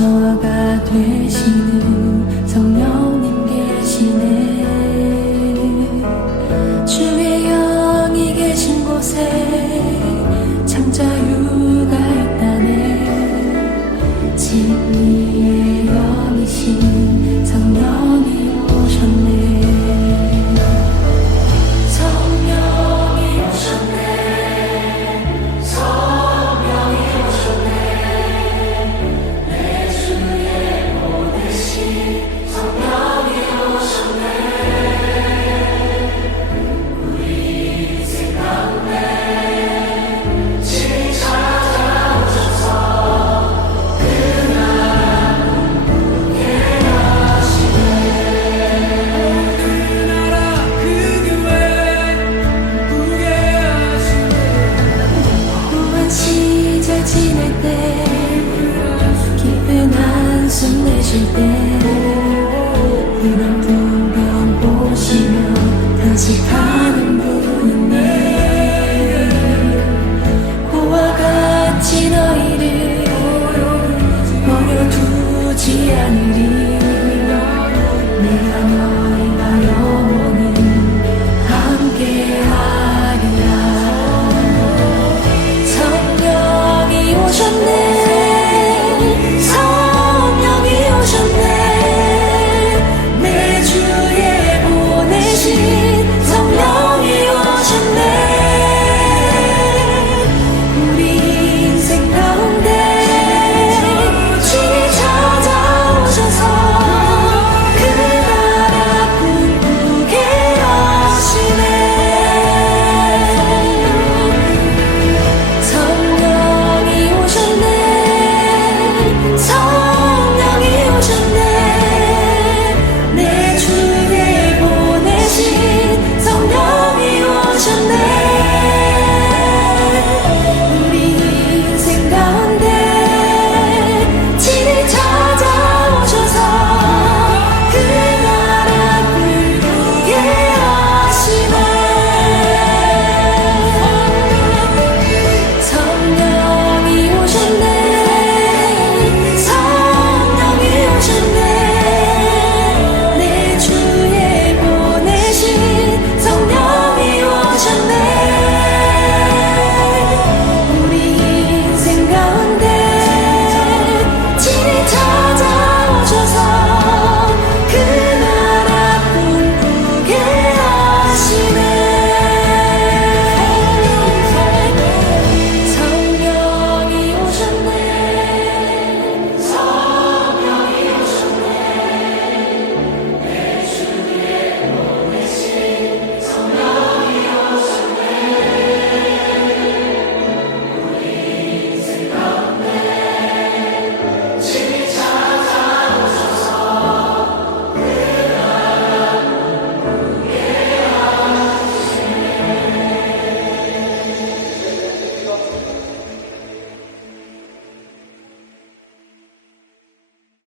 저가 되시는 성령님 계시네. 주의 영이 계신 곳에 때 깊은 한숨 내쉴 때.